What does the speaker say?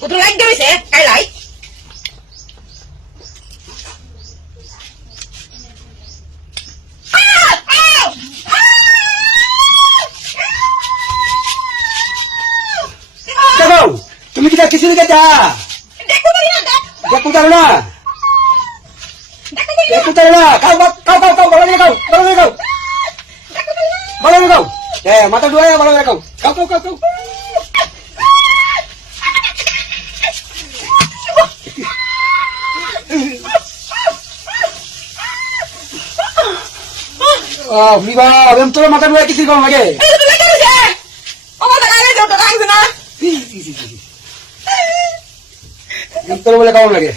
কত লাইট দিয়েছে কাই লাইট দেখো তুমি কি কিছু দিকে যা দেখো তার না দেখো তার না খাও খাও খাও খাও ভালো করে খাও ভালো করে খাও ভালো করে খাও হ্যাঁ মাথা ডুবাই ভালো করে খাও খাও খাও খাও খাও বিবা আমি তোর মাথা ডুবাই কিছু কম লাগে তোর বলে কেমন লাগে